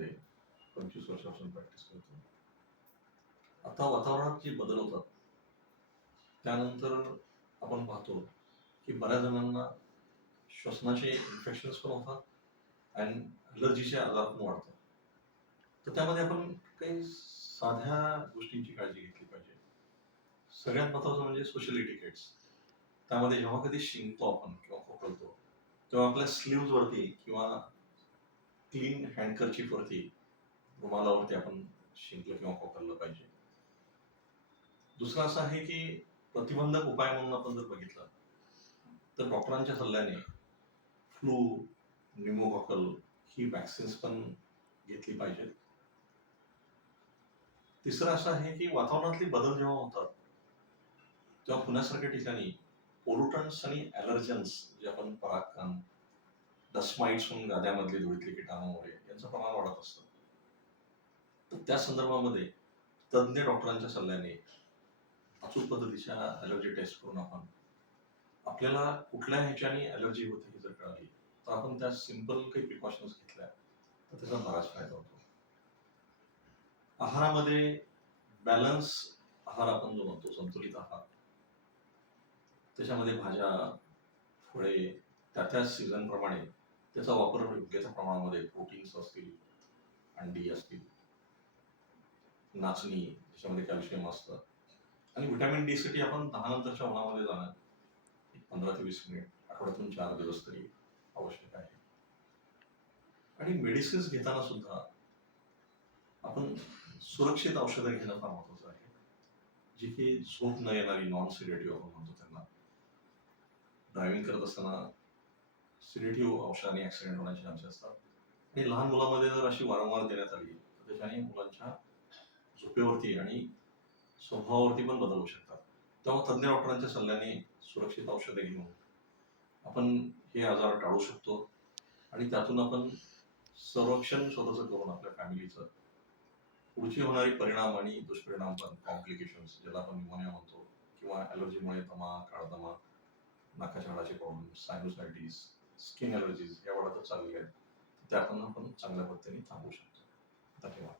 मध्ये पंचवीस वर्षापासून प्रॅक्टिस करतो. आता वातावरणात जे बदल होतात त्यानंतर आपण पाहतो की बऱ्याच जणांना श्वसनाचे इन्फेक्शन्स पण होतात आणि अलर्जीचे आजार पण वाढतात. तर त्यामध्ये आपण काही साध्या गोष्टींची काळजी घेतली पाहिजे. सगळ्यात महत्वाचं म्हणजे सोशल इटिकेट्स त्यामध्ये जेव्हा कधी शिंकतो आपण किंवा खोकलतो तेव्हा आपल्या sleeves वरती किंवा क्लीन हँडकरचीफ वरती रुमालावरती आपण शिंकलं किंवा खोकललं पाहिजे. दुसरं असं आहे की प्रतिबंधक उपाय म्हणून आपण जर बघितलं तर डॉक्टरांच्या सल्ल्याने फ्लू न्युमोकॉकल ही वॅक्सिन्स पण घेतली पाहिजेत. तिसरं असं आहे की वातावरणातले बदल जेव्हा होतात तेव्हा पुण्यासारख्या ठिकाणी पोल्युटन्स आणि ॲलर्जन्स जे आपण परागकण डस्माइट्स म्हणून गाद्यामधली धुळीतले किटाणू वगैरे यांचं प्रमाण वाढत असतं. तर त्या संदर्भामध्ये तज्ज्ञ डॉक्टरांच्या सल्ल्याने अचूक पद्धतीच्या ॲलर्जी टेस्ट करून आपण आपल्याला कुठल्या ह्याच्याने ॲलर्जी होते हे जर कळाली तर आपण त्या सिंपल काही प्रिकॉशन्स घेतल्या तर त्याचा बराच फायदा होतो. आहारामध्ये बॅलन्स आहार आपण जो म्हणतो संतुलित आहार त्याच्यामध्ये भाज्या फळे त्या त्या सीझनप्रमाणे त्याचा वापर योग्य त्या प्रमाणामध्ये प्रोटीन्स असतील अंडी असतील नाचणी त्याच्यामध्ये कॅल्शियम असतं. आणि व्हिटॅमिन डी साठी आपण दहा नंतरच्या उन्हामध्ये जाणं एक पंधरा ते वीस मिनिट आठवड्यातून चार दिवस तरी आवश्यक आहे. आणि मेडिसिन्स घेताना सुद्धा आपण सुरक्षित औषधं घेणं फार महत्वाचं आहे. जी की झोप न येणारी नॉन सिडेटिव्ह आपण म्हणतो त्यांना. ड्रायव्हिंग करत असताना सिडेटिव्ह औषधाने ऍक्सिडेंट होण्याचे चान्सेस असतात. आणि लहान मुलामध्ये जर अशी वारंवार देण्यात आली तर त्याच्याने मुलांच्या झोपेवरती आणि स्वभावावरती पण बदल होऊ शकतात. तेव्हा तज्ज्ञ डॉक्टरांच्या सल्ल्याने सुरक्षित औषधे घेऊन आपण हे आजार टाळू शकतो. आणि त्यातून आपण संरक्षण स्वतःचं करून आपल्या फॅमिलीचं पुढची होणारी परिणाम आणि दुष्परिणाम पण कॉम्प्लिकेशन्स ज्याला आपण निमोनिया म्हणतो किंवा ॲलर्जीमुळे दमा काळदमा नाकाच्या हाडाचे प्रॉब्लेम सायनोसायटीस स्किन एलर्जीज या तर चाललेल्या आहेत. त्या पण आपण चांगल्या पद्धतीने थांबवू शकतो. धन्यवाद.